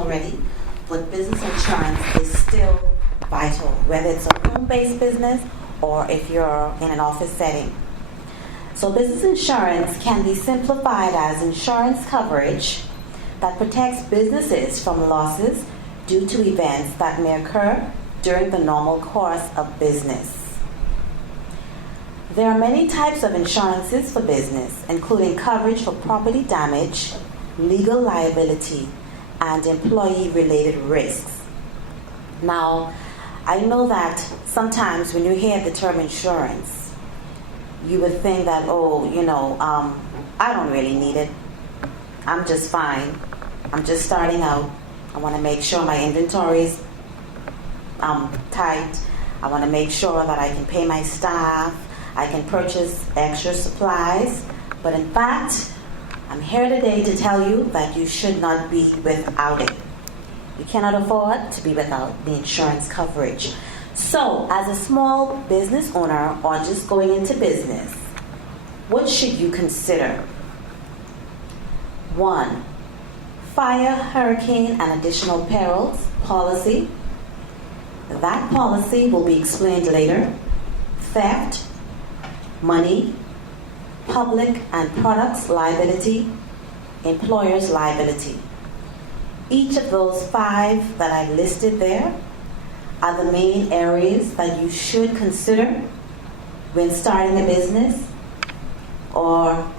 already, but business insurance is still vital, whether it's a home-based business or if you're in an office setting. So business insurance can be simplified as insurance coverage that protects businesses from losses due to events that may occur during the normal course of business. There are many types of insurances for business, including coverage for property damage, legal liability, and employee-related risks. Now, I know that sometimes when you hear the term insurance, you would think that, I don't really need it. I'm just fine. I'm just starting out. I want to make sure my inventory's tight. I want to make sure that I can pay my staff. I can purchase extra supplies. But in fact, I'm here today to tell you that you should not be without it. You cannot afford to be without the insurance coverage. So, as a small business owner or just going into business, what should you consider? 1. Fire, hurricane, and additional perils policy. That policy will be explained later. Theft, money, public and products liability, employer's liability. Each of those 5 that I've listed there are the main areas that you should consider when starting a business or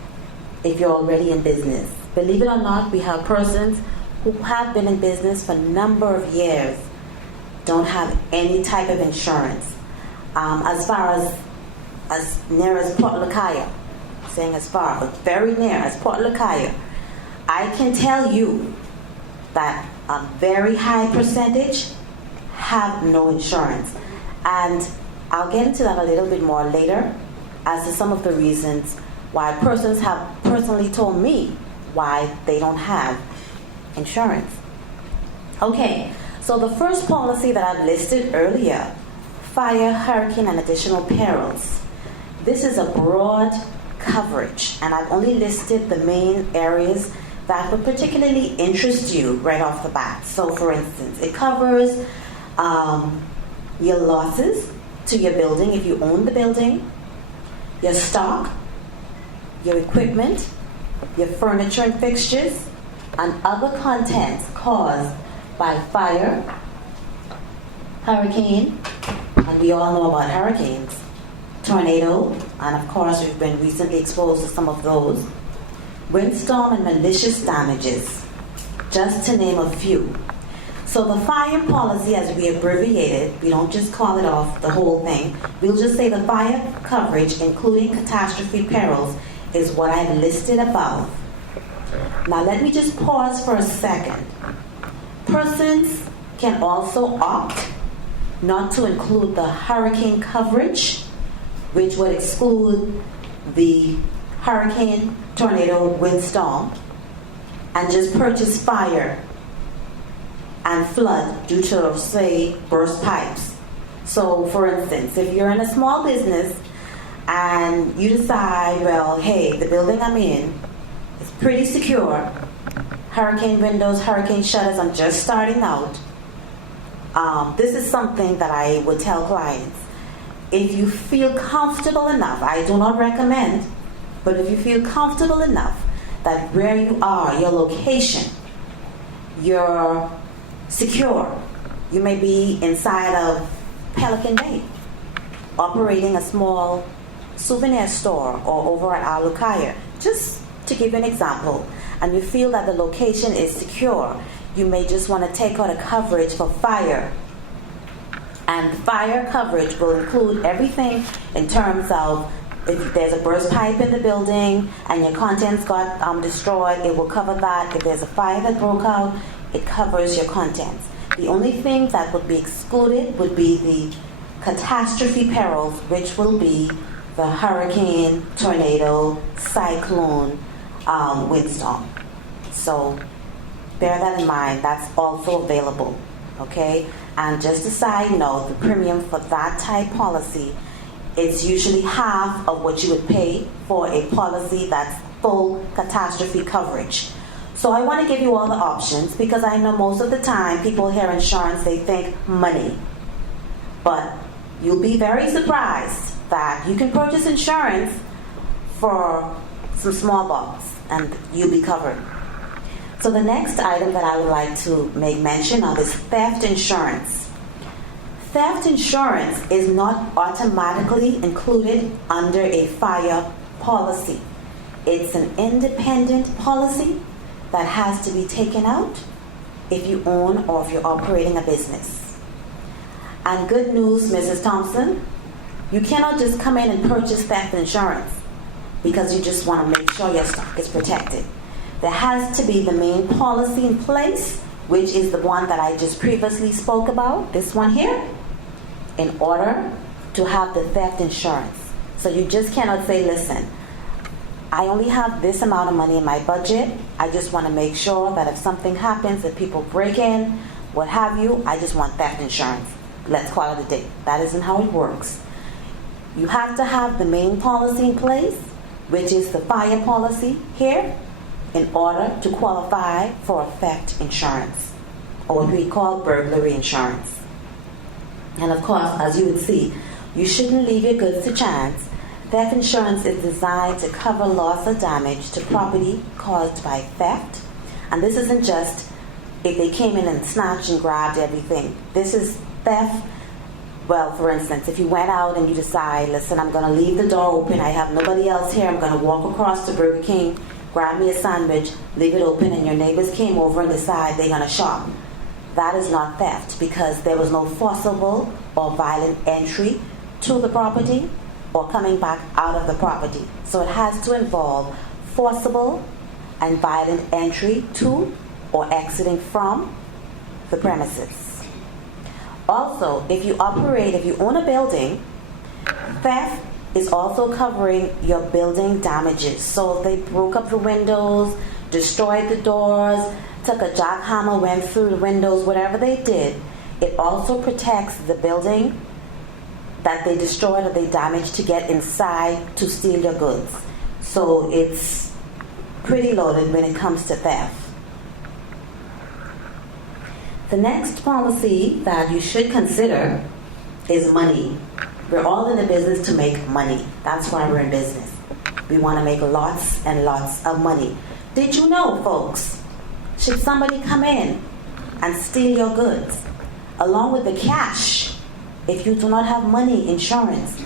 if you're already in business. Believe it or not, we have persons who have been in business for a number of years, don't have any type of insurance. As far as near as Port Lacaya, saying as far, but very near as Port Lacaya, I can tell you that a very high percentage have no insurance. And I'll get into that a little bit more later as to some of the reasons why persons have personally told me why they don't have insurance. Okay, so the first policy that I've listed earlier, fire, hurricane, and additional perils. This is a broad coverage, and I've only listed the main areas that would particularly interest you right off the bat. So for instance, it covers your losses to your building if you own the building, your stock, your equipment, your furniture and fixtures, and other contents caused by fire, hurricane, and we all know about hurricanes, tornado, and of course we've been recently exposed to some of those, windstorm and malicious damages, just to name a few. So the fire policy, as we abbreviate it, we don't just call it off the whole thing, we'll just say the fire coverage, including catastrophe perils, is what I've listed above. Now let me just pause for a second. Persons can also opt not to include the hurricane coverage, which would exclude the hurricane, tornado, windstorm, and just purchase fire and flood due to, say, burst pipes. So, for instance, if you're in a small business and you decide, well, hey, the building I'm in is pretty secure, hurricane windows, hurricane shutters, I'm just starting out, this is something that I would tell clients. If you feel comfortable enough, I do not recommend, but if you feel comfortable enough that where you are, your location, you're secure, you may be inside of Pelican Bay, operating a small souvenir store or over at Alukaya, just to give you an example, and you feel that the location is secure, you may just want to take out a coverage for fire. And fire coverage will include everything in terms of if there's a burst pipe in the building and your contents got destroyed, it will cover that. If there's a fire that broke out, it covers your contents. The only thing that would be excluded would be the catastrophe perils, which will be the hurricane, tornado, cyclone, windstorm. So bear that in mind. That's also available. Okay? And just a side note, the premium for that type policy, it's usually half of what you would pay for a policy that's full catastrophe coverage. So I want to give you all the options because I know most of the time people hear insurance, they think money. But you'll be very surprised that you can purchase insurance for some small bucks and you'll be covered. So the next item that I would like to make mention of is theft insurance. Theft insurance is not automatically included under a fire policy. It's an independent policy that has to be taken out if you own or if you're operating a business. And good news, Mrs. Thompson, you cannot just come in and purchase theft insurance because you just want to make sure your stock is protected. There has to be the main policy in place, which is the one that I just previously spoke about, this one here, in order to have the theft insurance. So you just cannot say, listen, I only have this amount of money in my budget. I just want to make sure that if something happens, if people break in, what have you, I just want theft insurance. Let's call it a day. That isn't how it works. You have to have the main policy in place, which is the fire policy here, in order to qualify for theft insurance, or what we call burglary insurance. And of course, as you would see, you shouldn't leave your goods to chance. Theft insurance is designed to cover loss or damage to property caused by theft. And this isn't just if they came in and snatched and grabbed everything. This is theft. Well, for instance, if you went out and you decide, listen, I'm going to leave the door open, I have nobody else here, I'm going to walk across to Burger King, grab me a sandwich, leave it open, and your neighbors came over and decide they're going to shop. That is not theft because there was no forcible or violent entry to the property or coming back out of the property. So it has to involve forcible and violent entry to or exiting from the premises. Also, if you own a building, theft is also covering your building damages. So if they broke up the windows, destroyed the doors, took a jackhammer, went through the windows, whatever they did, it also protects the building that they destroyed or they damaged to get inside to steal your goods. So it's pretty loaded when it comes to theft. The next policy that you should consider is money. We're all in the business to make money. That's why we're in business. We want to make lots and lots of money. Did you know, folks, should somebody come in and steal your goods, along with the cash, if you do not have money insurance,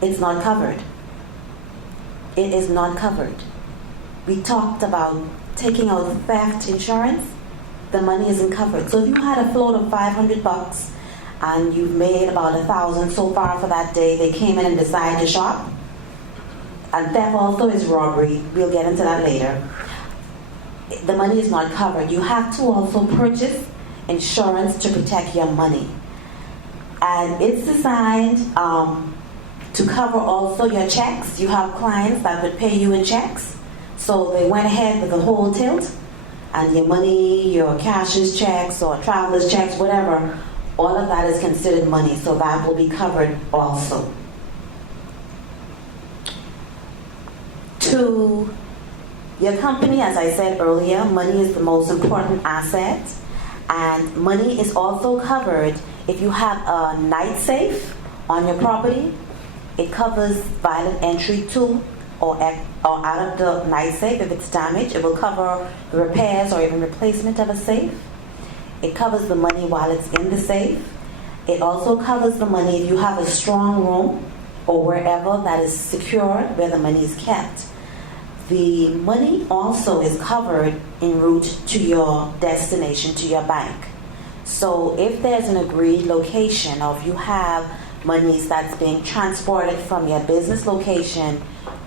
it's not covered. It is not covered. We talked about taking out theft insurance. The money isn't covered. So if you had a float of $500 and you've made about $1,000 so far for that day, they came in and decided to shop. And theft also is robbery. We'll get into that later. The money is not covered. You have to also purchase insurance to protect your money. And it's designed to cover also your checks. You have clients that would pay you in checks. So they went ahead with the whole tilt. And your money, your cashier's checks or traveler's checks, whatever, all of that is considered money. So that will be covered also. To your company, as I said earlier, money is the most important asset. And money is also covered if you have a night safe on your property. It covers violent entry to or out of the night safe. If it's damaged, it will cover repairs or even replacement of a safe. It covers the money while it's in the safe. It also covers the money if you have a strong room or wherever that is secured where the money is kept. The money also is covered en route to your destination, to your bank. So if there's an agreed location or if you have monies that's being transported from your business location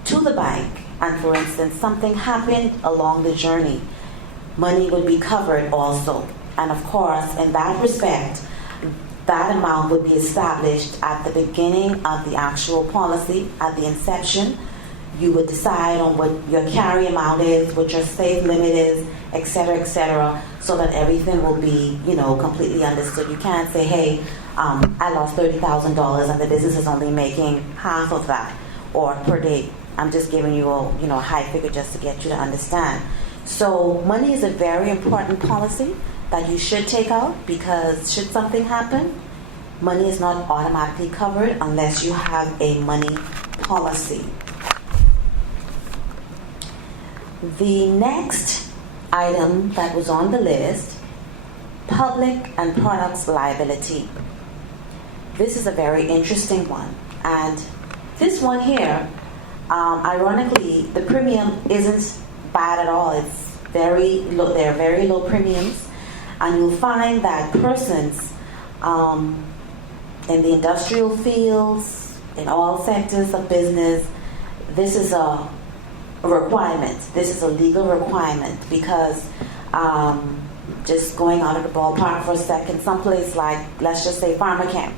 to the bank, and for instance, something happened along the journey, money would be covered also. And of course, in that respect, that amount would be established at the beginning of the actual policy, at the inception. You would decide on what your carry amount is, what your safe limit is, etc., so that everything will be, completely understood. You can't say, hey, I lost $30,000 and the business is only making half of that, or per day. I'm just giving you a high figure just to get you to understand. So money is a very important policy that you should take out, because should something happen, money is not automatically covered unless you have a money policy. The next item that was on the list, public and products liability. This is a very interesting one. And this one here, ironically, the premium isn't bad at all. It's very low. They're very low premiums. And you'll find that persons in the industrial fields, in all sectors of business, this is a requirement. This is a legal requirement, because just going out of the ballpark for a second, someplace like, let's just say, farmer camp,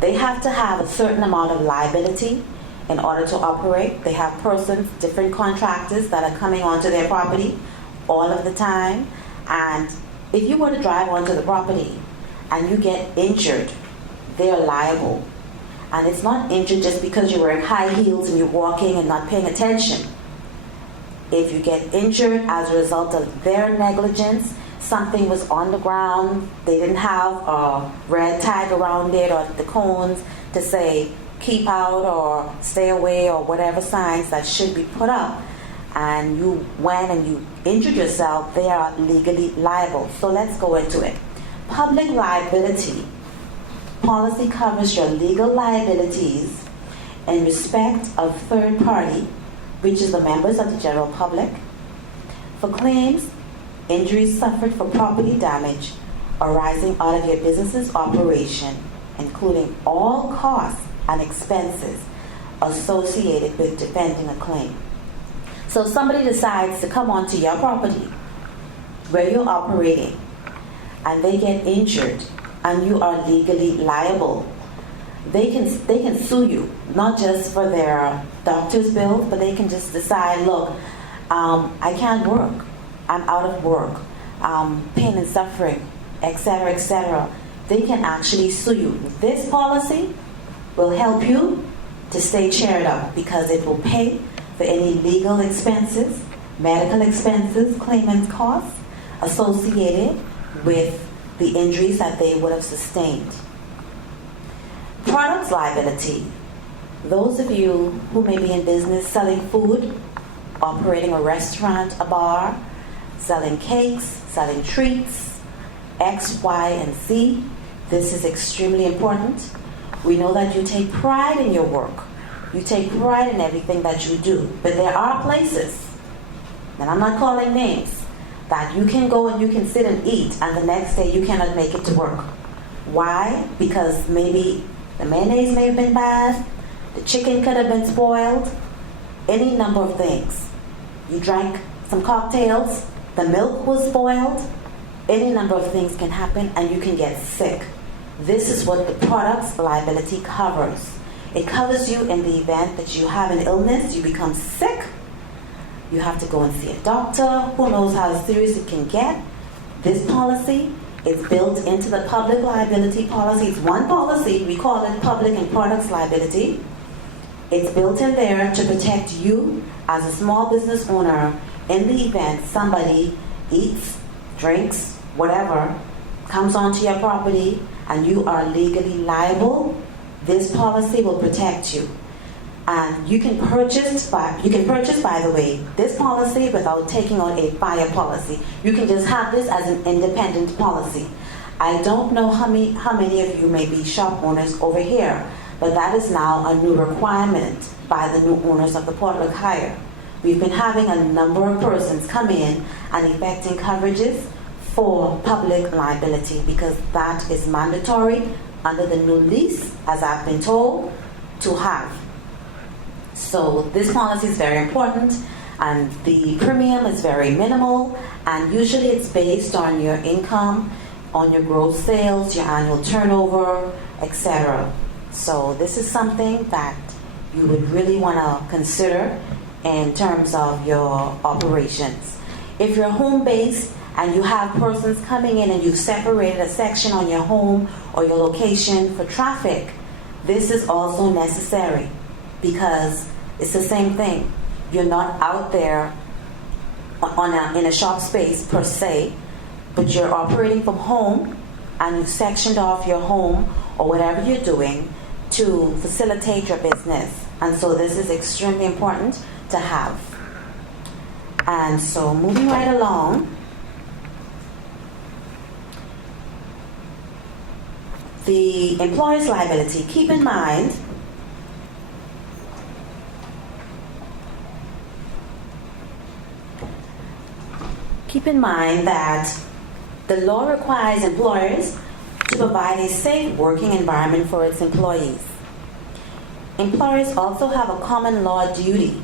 they have to have a certain amount of liability in order to operate. They have persons, different contractors that are coming onto their property all of the time. And if you were to drive onto the property and you get injured, they're liable. And it's not injured just because you're wearing high heels and you're walking and not paying attention. If you get injured as a result of their negligence, something was on the ground, they didn't have a red tag around it or the cones to say keep out or stay away or whatever signs that should be put up, and you went and you injured yourself, they are legally liable. So let's go into it. Public liability policy covers your legal liabilities in respect of third party, which is the members of the general public, for claims, injuries suffered for property damage arising out of your business's operation, including all costs and expenses associated with defending a claim. So if somebody decides to come onto your property where you're operating and they get injured and you are legally liable, they can sue you, not just for their doctor's bills, but they can just decide, look, I can't work, I'm out of work, pain and suffering, etc., etc. They can actually sue you. This policy will help you to stay cheered up, because it will pay for any legal expenses, medical expenses, claimant costs associated with the injuries that they would have sustained. Products liability. Those of you who may be in business selling food, operating a restaurant, a bar, selling cakes, selling treats, X, Y, and Z, this is extremely important. We know that you take pride in your work. You take pride in everything that you do. But there are places, and I'm not calling names, that you can go and you can sit and eat, and the next day you cannot make it to work. Why? Because maybe the mayonnaise may have been bad, the chicken could have been spoiled, any number of things. You drank some cocktails, the milk was spoiled, any number of things can happen and you can get sick. This is what the products liability covers. It covers you in the event that you have an illness, you become sick, you have to go and see a doctor, who knows how serious it can get. This policy is built into the public liability policy. It's one policy, we call it public and products liability. It's built in there to protect you as a small business owner in the event somebody eats, drinks, whatever, comes onto your property and you are legally liable. This policy will protect you. And you can purchase, by the way, this policy without taking on a fire policy. You can just have this as an independent policy. I don't know how many of you may be shop owners over here, but that is now a new requirement by the new owners of the public hire. We've been having a number of persons come in and effecting coverages for public liability, because that is mandatory under the new lease, as I've been told, to have. So this policy is very important, and the premium is very minimal, and usually it's based on your income, on your gross sales, your annual turnover, etc. So this is something that you would really want to consider in terms of your operations. If you're home-based and you have persons coming in and you've separated a section on your home or your location for traffic, this is also necessary, because it's the same thing. You're not out there in a shop space per se, but you're operating from home and you've sectioned off your home or whatever you're doing to facilitate your business. And so this is extremely important to have. And so moving right along, the employer's liability. Keep in mind that the law requires employers to provide a safe working environment for its employees. Employers also have a common law duty,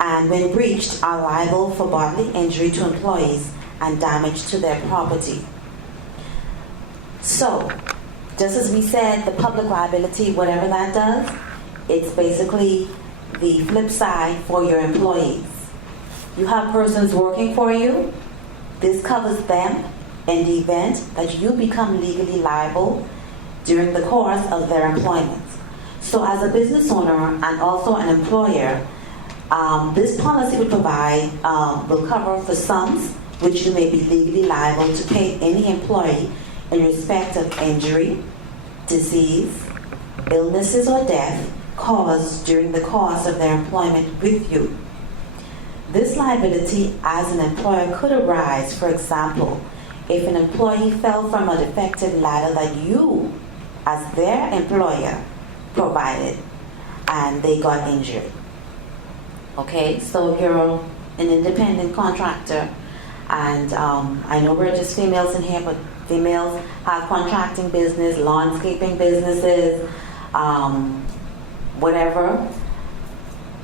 and when breached, are liable for bodily injury to employees and damage to their property. So, just as we said, the public liability, whatever that does, it's basically the flip side for your employees. You have persons working for you. This covers them in the event that you become legally liable during the course of their employment. So as a business owner and also an employer, this policy will cover for sums which you may be legally liable to pay any employee in respect of injury, disease, illnesses, or death caused during the course of their employment with you. This liability as an employer could arise, for example, if an employee fell from a defective ladder that you, as their employer, provided and they got injured. Okay, so if you're an independent contractor, and I know we're just females in here, but females have contracting business, landscaping businesses, whatever.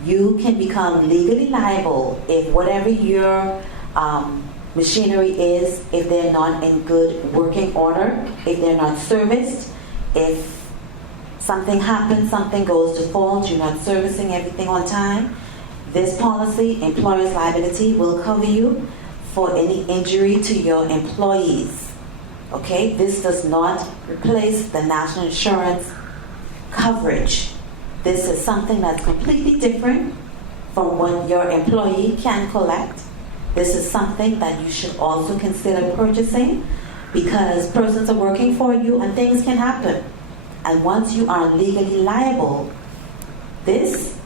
You can become legally liable if whatever your machinery is, if they're not in good working order, if they're not serviced, if something happens, something goes default, you're not servicing everything on time. This policy, employer's liability, will cover you for any injury to your employees. Okay, this does not replace the national insurance coverage. This is something that's completely different from what your employee can collect. This is something that you should also consider purchasing, because persons are working for you and things can happen. And once you are legally liable, this,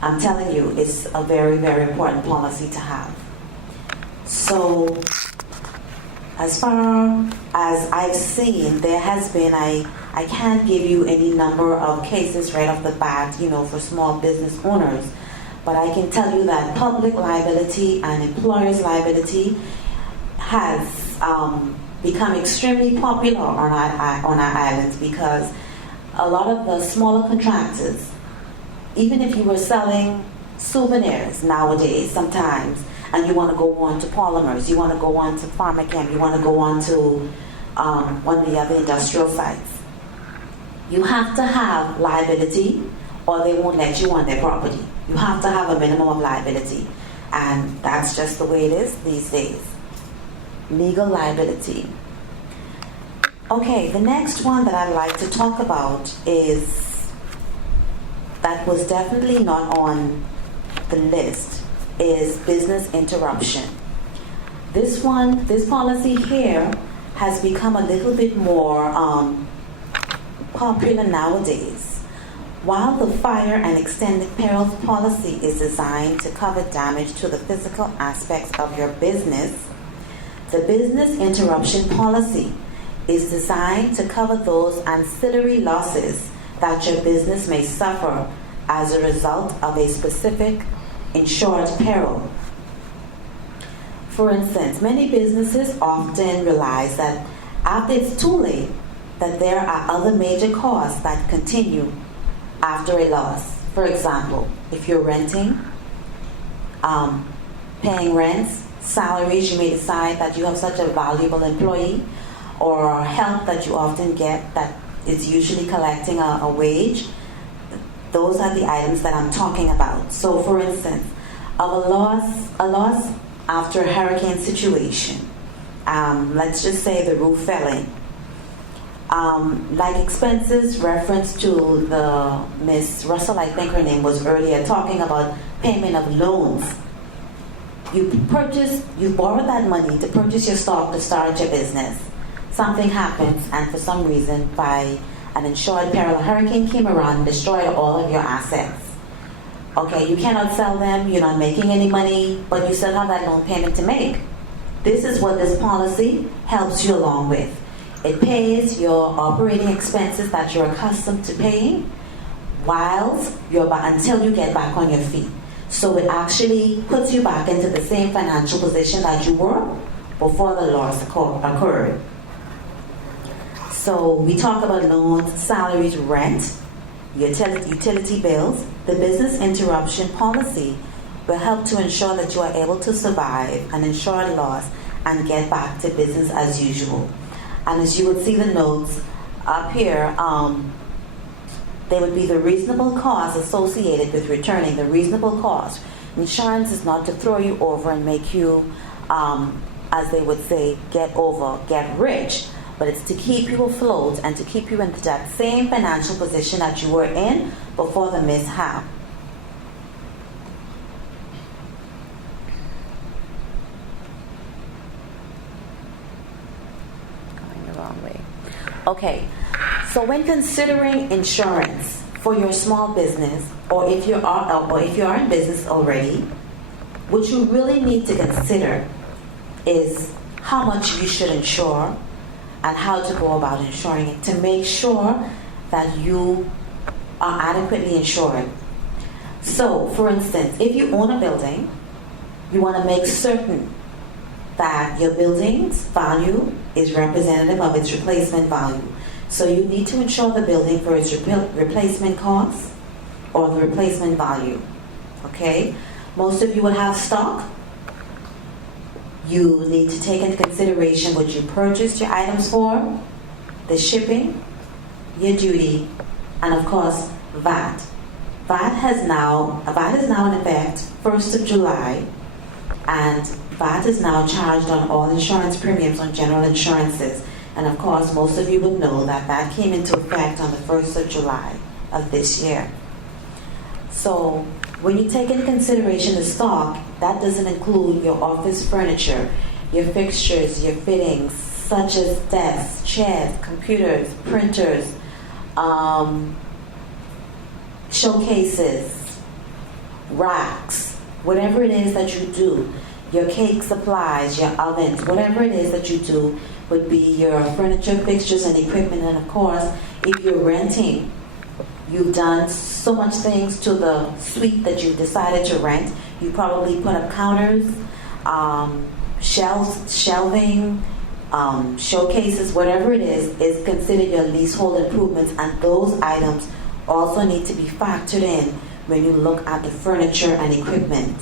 I'm telling you, is a very, very important policy to have. So, as far as I've seen, there has been, I can't give you any number of cases right off the bat, for small business owners, but I can tell you that public liability and employer's liability has become extremely popular on our islands, because a lot of the smaller contractors, even if you were selling souvenirs nowadays sometimes, and you want to go on to polymers, you want to go on to pharmachem, you want to go on to one of the other industrial sites, you have to have liability or they won't let you on their property. You have to have a minimum of liability, and that's just the way it is these days. Legal liability. Okay, the next one that I'd like to talk about is, that was definitely not on the list, is business interruption. This policy here has become a little bit more popular nowadays. While the fire and extended perils policy is designed to cover damage to the physical aspects of your business, the business interruption policy is designed to cover those ancillary losses that your business may suffer as a result of a specific insured peril. For instance, many businesses often realize that after it's too late, that there are other major costs that continue after a loss. For example, if you're renting, paying rents, salaries, you may decide that you have such a valuable employee, or help that you often get that is usually collecting a wage. Those are the items that I'm talking about. So for instance, of a loss after a hurricane situation, let's just say the roof fell in. Like expenses reference to the Miss Russell, I think her name was earlier, talking about payment of loans. You borrow that money to purchase your stock to start your business. Something happens, and for some reason, by an insured peril, a hurricane came around and destroyed all of your assets. Okay, you cannot sell them, you're not making any money, but you still have that loan payment to make. This is what this policy helps you along with. It pays your operating expenses that you're accustomed to paying until you get back on your feet. So it actually puts you back into the same financial position that you were before the loss occurred. So we talk about loans, salaries, rent, utility bills. The business interruption policy will help to ensure that you are able to survive an insured loss and get back to business as usual. And as you would see the notes up here, there would be the reasonable cost associated with returning, the reasonable cost. Insurance is not to throw you over and make you, as they would say, get rich, but it's to keep you afloat and to keep you in that same financial position that you were in before the mishap. Going the wrong way. Okay, so when considering insurance for your small business, or if you are in business already, what you really need to consider is how much you should insure and how to go about insuring it to make sure that you are adequately insured. So, for instance, if you own a building, you want to make certain that your building's value is representative of its replacement value. So you need to insure the building for its replacement cost or the replacement value. Okay? Most of you would have stock. You need to take into consideration what you purchased your items for, the shipping, your duty, and of course, VAT. VAT is now in effect 1st of July, and VAT is now charged on all insurance premiums on general insurances. And of course, most of you would know that that came into effect on the 1st of July of this year. So when you take into consideration the stock, that doesn't include your office furniture, your fixtures, your fittings, such as desks, chairs, computers, printers, showcases, racks, whatever it is that you do, your cake supplies, your ovens, whatever it is that you do would be your furniture, fixtures, and equipment. And of course, if you're renting, you've done so much things to the suite that you decided to rent. You probably put up counters, shelving, showcases, whatever it is considered your leasehold improvements, and those items also need to be factored in when you look at the furniture and equipment.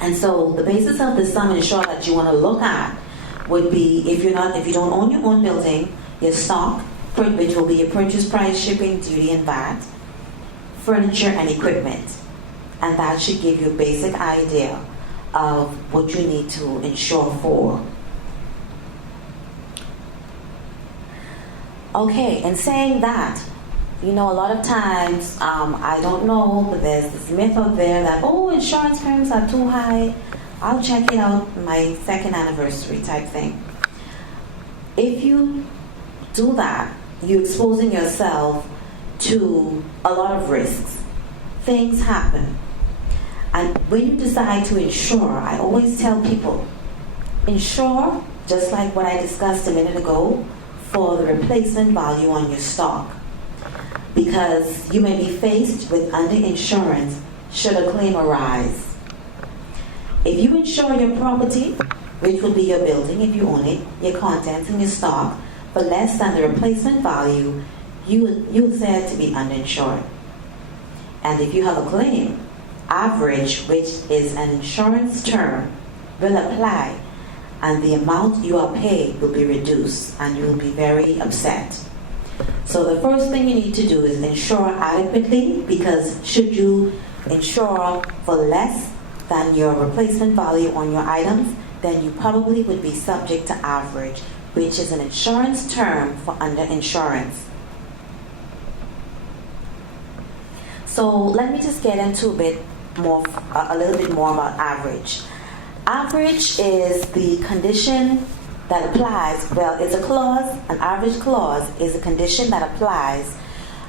And so the basis of the sum insured that you want to look at would be, if you don't own your own building, your stock, which will be your purchase price, shipping, duty, and VAT, furniture and equipment. And that should give you a basic idea of what you need to insure for. Okay, and saying that, a lot of times, I don't know, but there's this myth out there that, insurance premiums are too high. I'll check it out my second anniversary type thing. If you do that, you're exposing yourself to a lot of risks. Things happen. And when you decide to insure, I always tell people, insure, just like what I discussed a minute ago, for the replacement value on your stock. Because you may be faced with underinsurance should a claim arise. If you insure your property, which will be your building if you own it, your contents and your stock, for less than the replacement value, you're said to be underinsured. And if you have a claim, average, which is an insurance term, will apply, and the amount you are paid will be reduced, and you will be very upset. So the first thing you need to do is insure adequately, because should you insure for less than your replacement value on your items, then you probably would be subject to average, which is an insurance term for underinsurance. So let me just get into a little bit more about average. Average is the condition that applies, well, it's a clause, an average clause is a condition that applies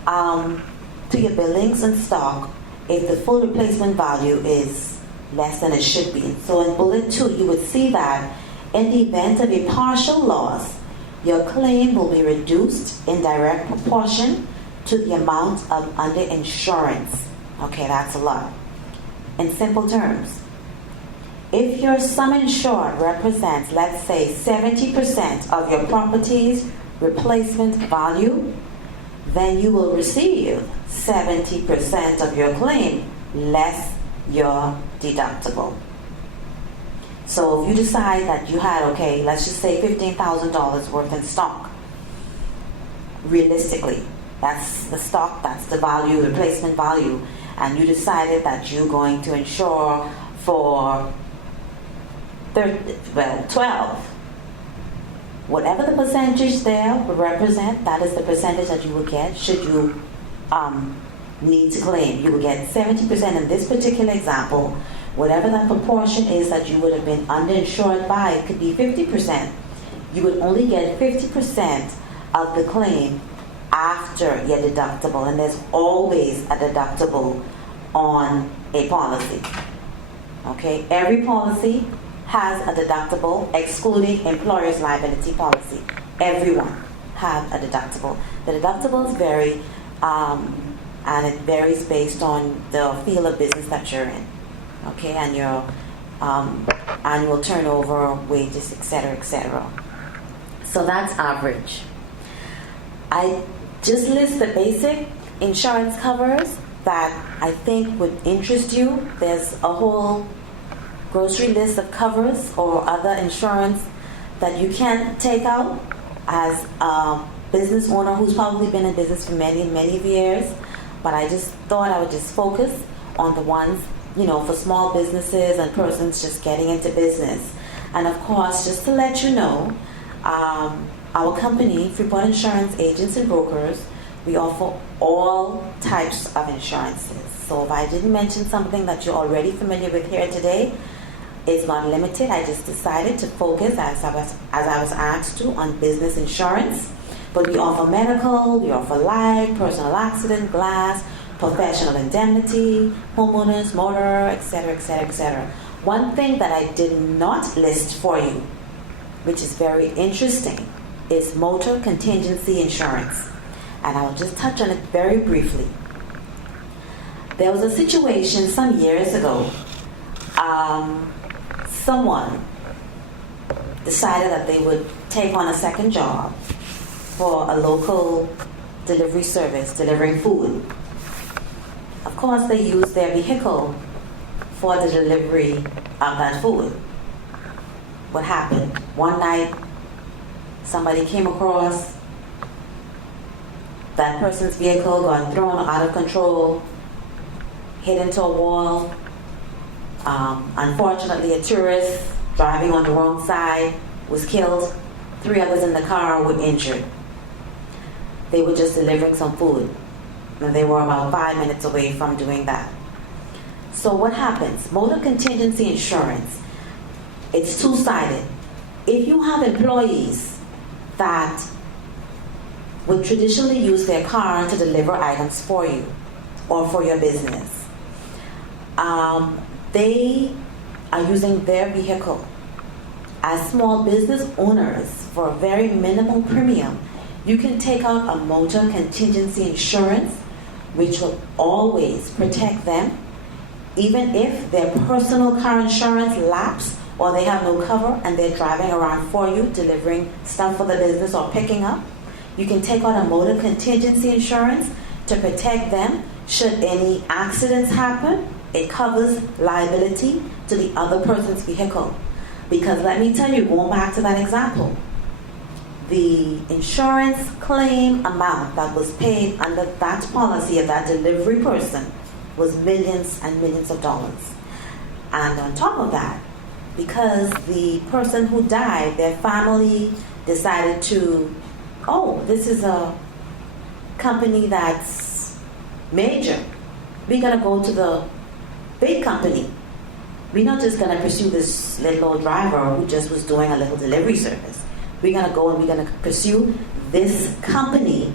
to your buildings and stock if the full replacement value is less than it should be. So in bullet 2, you would see that in the event of a partial loss, your claim will be reduced in direct proportion to the amount of underinsurance. Okay, that's a lot. In simple terms, if your sum insured represents, let's say, 70% of your property's replacement value, then you will receive 70% of your claim less your deductible. So if you decide that you had, okay, let's just say $15,000 worth in stock, realistically, that's the stock, that's the value, replacement value, and you decided that you're going to insure for 12. Whatever the percentage there will represent, that is the percentage that you will get should you need to claim. You will get 70% in this particular example. Whatever that proportion is that you would have been underinsured by, it could be 50%. You would only get 50% of the claim after your deductible, and there's always a deductible on a policy. Okay, every policy has a deductible, excluding employer's liability policy. Everyone have a deductible. The deductibles vary, and it varies based on the field of business that you're in. Okay, and your annual turnover, wages, etc., etc. So that's average. I just list the basic insurance covers that I think would interest you. There's a whole grocery list of covers or other insurance that you can take out as a business owner who's probably been in business for many, many years. But I just thought I would just focus on the ones, for small businesses and persons just getting into business. And of course, just to let you know, our company, Freeport Insurance Agents and Brokers, we offer all types of insurances. So if I didn't mention something that you're already familiar with here today, it's not limited. I just decided to focus, as I was asked to, on business insurance. But we offer medical, we offer life, personal accident, glass, professional indemnity, homeowners, motor, etc., etc., etc. One thing that I did not list for you, which is very interesting, is motor contingency insurance. And I'll just touch on it very briefly. There was a situation some years ago. Someone decided that they would take on a second job for a local delivery service, delivering food. Of course, they used their vehicle for the delivery of that food. What happened? One night, somebody came across that person's vehicle, got thrown out of control, hit into a wall. Unfortunately, a tourist driving on the wrong side was killed. 3 others in the car were injured. They were just delivering some food, and they were about 5 minutes away from doing that. So what happens? Motor contingency insurance, it's two-sided. If you have employees that would traditionally use their car to deliver items for you or for your business, they are using their vehicle. As small business owners, for a very minimal premium, you can take out a motor contingency insurance, which will always protect them, even if their personal car insurance lapses or they have no cover and they're driving around for you, delivering stuff for the business or picking up. You can take out a motor contingency insurance to protect them should any accidents happen. It covers liability to the other person's vehicle. Because let me tell you, going back to that example, the insurance claim amount that was paid under that policy of that delivery person was millions and millions of dollars. And on top of that, because the person who died, their family decided to, this is a company that's major. We're going to go to the big company We're not just going to pursue this little old driver who just was doing a little delivery service. We're going to go and we're going to pursue this company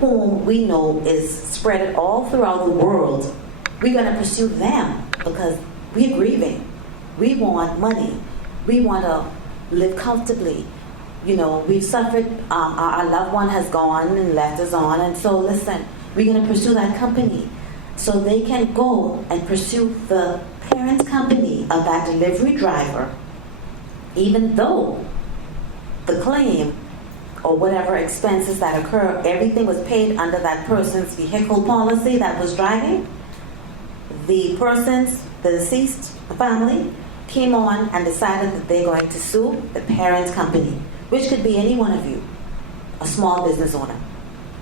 whom we know is spread all throughout the world. We're going to pursue them because we're grieving. We want money. We want to live comfortably. You know, we've suffered, our loved one has gone and left us on, and so listen, we're going to pursue that company so they can go and pursue the parent company of that delivery driver, even though the claim or whatever expenses that occur, everything was paid under that person's vehicle policy that was driving. The deceased family came on and decided that they're going to sue the parent company, which could be any one of you, a small business owner,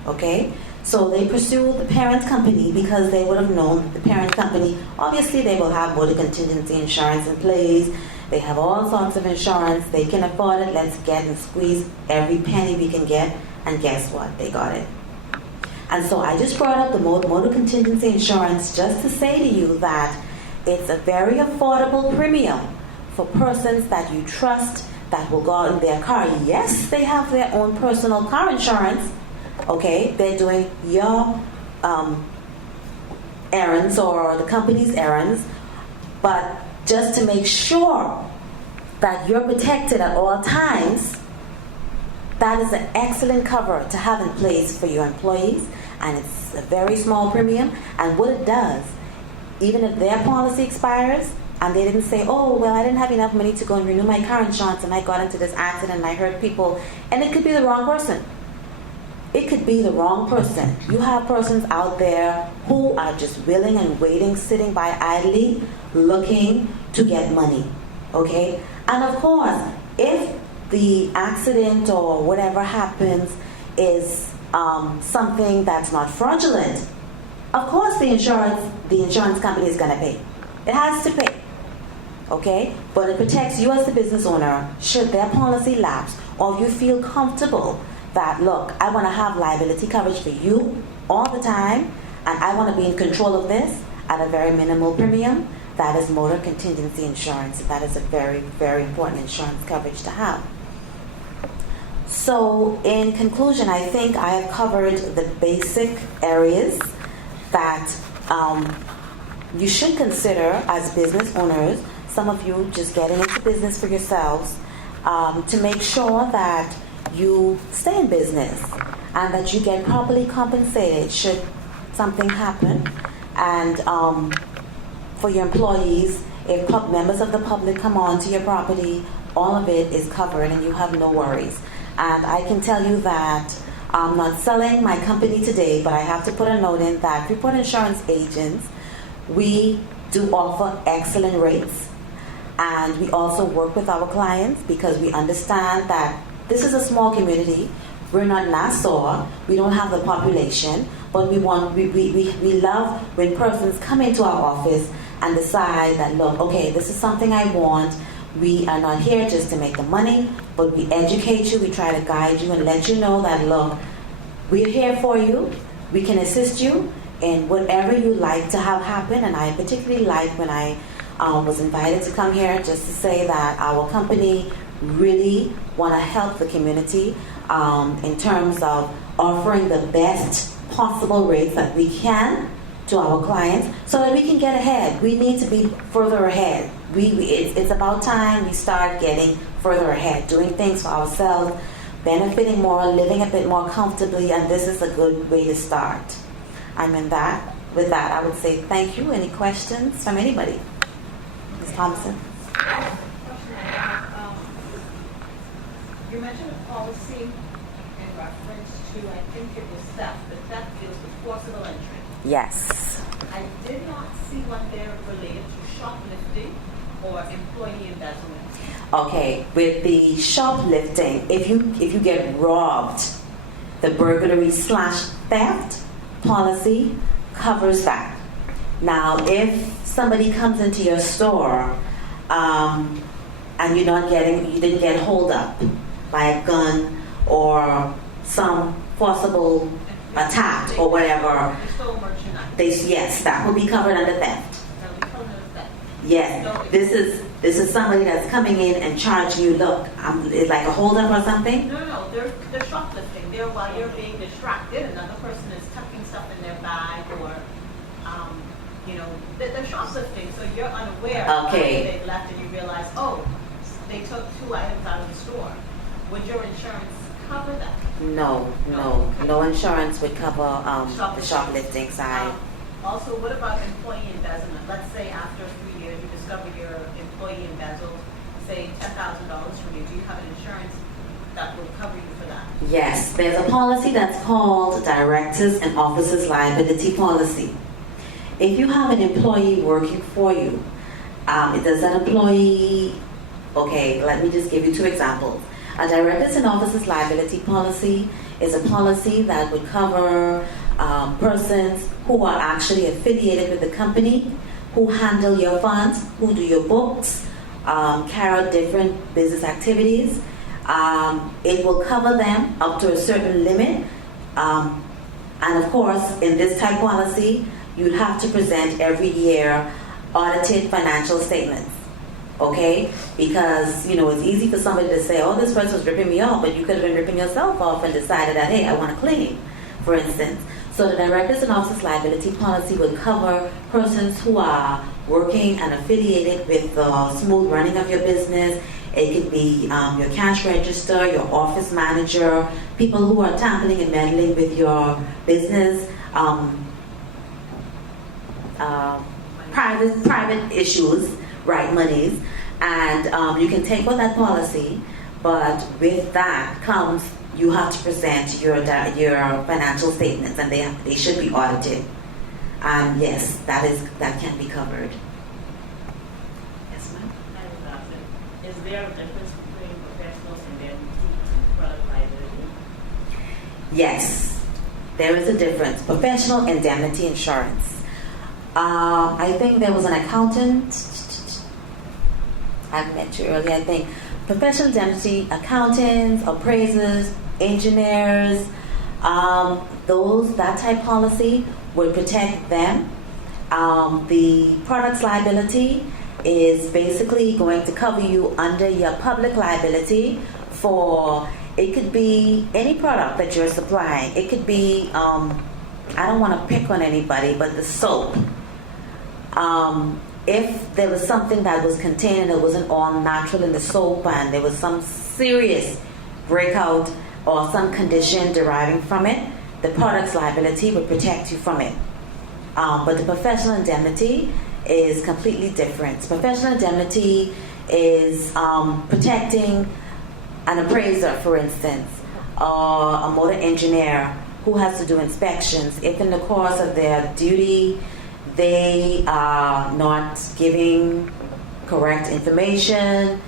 okay? So they pursue the parent company because they would have known the parent company, obviously they will have motor contingency insurance in place, they have all sorts of insurance, they can afford it, let's get and squeeze every penny we can get, and guess what, they got it. And so I just brought up the motor contingency insurance just to say to you that it's a very affordable premium for persons that you trust that will go out in their car. Yes, they have their own personal car insurance. Okay, they're doing your errands or the company's errands, but just to make sure that you're protected at all times, that is an excellent cover to have in place for your employees, and it's a very small premium. And what it does, even if their policy expires and they didn't say, oh, well, I didn't have enough money to go and renew my car insurance and I got into this accident and I hurt people, and it could be the wrong person. It could be the wrong person. You have persons out there who are just willing and waiting, sitting by idly, looking to get money, okay? And of course, if the accident or whatever happens is something that's not fraudulent, of course the insurance company is going to pay. It has to pay, okay? But it protects you as the business owner should their policy lapse, or if you feel comfortable that, look, I want to have liability coverage for you all the time, and I want to be in control of this at a very minimal premium. That is motor contingency insurance. That is a very, very important insurance coverage to have. So in conclusion, I think I have covered the basic areas that you should consider as business owners, some of you just getting into business for yourselves, to make sure that you stay in business and that you get properly compensated should something happen. And for your employees, if members of the public come onto your property, all of it is covered and you have no worries. And I can tell you that I'm not selling my company today, but I have to put a note in that Freeport Insurance agents, we do offer excellent rates, and we also work with our clients because we understand that this is a small community. We're not Nassau. We don't have the population, but we love when persons come into our office and decide that, look, okay, this is something I want. We are not here just to make the money, but we educate you, we try to guide you and let you know that, look, we're here for you. We can assist you in whatever you like to have happen. And I particularly like when I was invited to come here just to say that our company really want to help the community in terms of offering the best possible rates that we can to our clients so that we can get ahead. We need to be further ahead. It's about time we start getting further ahead, doing things for ourselves, benefiting more, living a bit more comfortably, and this is a good way to start. With that, I would say thank you. Any questions from anybody? Ms. Thompson? You mentioned a policy in reference to, I think it was theft. The theft deals with forcible entry. Yes. I did not see one there related to shoplifting or employee embezzlement. Okay, with the shoplifting, if you get robbed, the burglary / theft policy covers that. Now, if somebody comes into your store and you didn't get hold up by a gun or some forcible attack or whatever, They stole merchandise. yes, that will be covered under theft. That would be covered under theft. Yes, So this is somebody that's coming in and charging you. Look, it's like a holdup or something. No, they're shoplifting. They're while you're being distracted, another person is tucking stuff in their bag, or they're shoplifting. So you're unaware Okay. they've left, and you realize, oh, they took 2 items out of the store. Would your insurance cover that? No insurance would cover the shoplifting side. Also, what about employee embezzlement? Let's say after 3 years you discover your employee embezzled, say $10,000 from you. Do you have an insurance that will cover you for that? Yes, there's a policy that's called Directors and Officers Liability Policy. If you have an employee working for you, does that employee, okay, let me just give you 2 examples. A Directors and Officers Liability Policy is a policy that would cover persons who are actually affiliated with the company, who handle your funds, who do your books, carry out different business activities. It will cover them up to a certain limit. And of course, in this type policy, you'd have to present every year audited financial statements. Okay? Because, it's easy for somebody to say, oh, this person was ripping me off, but you could have been ripping yourself off and decided that, hey, I want to claim, for instance. So the Directors and Officers Liability Policy would cover persons who are working and affiliated with the smooth running of your business. It could be your cash register, your office manager, people who are tackling and meddling with your business, private issues, right, monies. And you can take on that policy, but with that comes you have to present your financial statements, and they should be audited. And yes, that can be covered. Yes, ma'am. Is there a difference between professional indemnity and product liability? Yes, there is a difference. Professional indemnity insurance. I think there was an accountant. I met you earlier. I think professional indemnity, accountants, appraisers, engineers, that type policy would protect them. The products liability is basically going to cover you under your public liability for, it could be any product that you're supplying. It could be, I don't want to pick on anybody, but the soap. If there was something that was contained and it wasn't all natural in the soap, and there was some serious breakout or some condition deriving from it, the product's liability would protect you from it. But the professional indemnity is completely different. Professional indemnity is protecting an appraiser, for instance, or a motor engineer who has to do inspections. If in the course of their duty they are not giving correct information,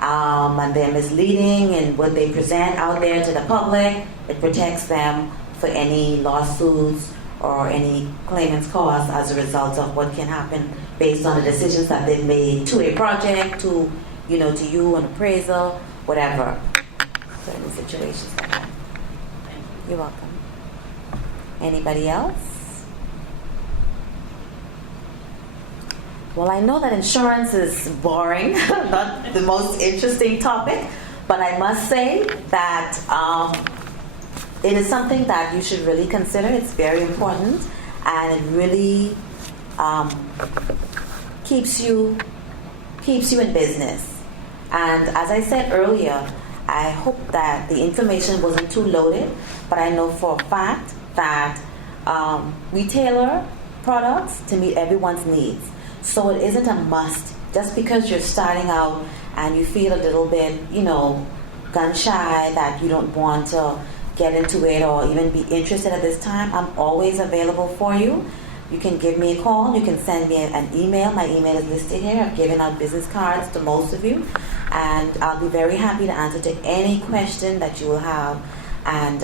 and they're misleading in what they present out there to the public, it protects them for any lawsuits or any claimants costs as a result of what can happen based on the decisions that they've made to a project, to you, an appraisal, whatever. Certain situations like that. You're welcome. Anybody else? Well, I know that insurance is boring, not the most interesting topic, but I must say that it is something that you should really consider. It's very important, and it really keeps you in business. And as I said earlier, I hope that the information wasn't too loaded, but I know for a fact that we tailor products to meet everyone's needs. So it isn't a must. Just because you're starting out and you feel a little bit, gun shy, that you don't want to get into it or even be interested at this time, I'm always available for you. You can give me a call. You can send me an email. My email is listed here. I've given out business cards to most of you, and I'll be very happy to answer to any question that you will have. And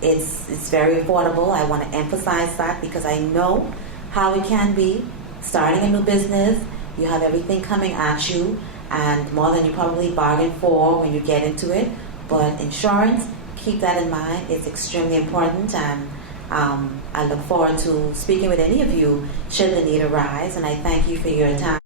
it's very affordable. I want to emphasize that because I know how it can be. Starting a new business, you have everything coming at you, and more than you probably bargained for when you get into it. But insurance, keep that in mind. It's extremely important, and I look forward to speaking with any of you should the need arise. And I thank you for your time.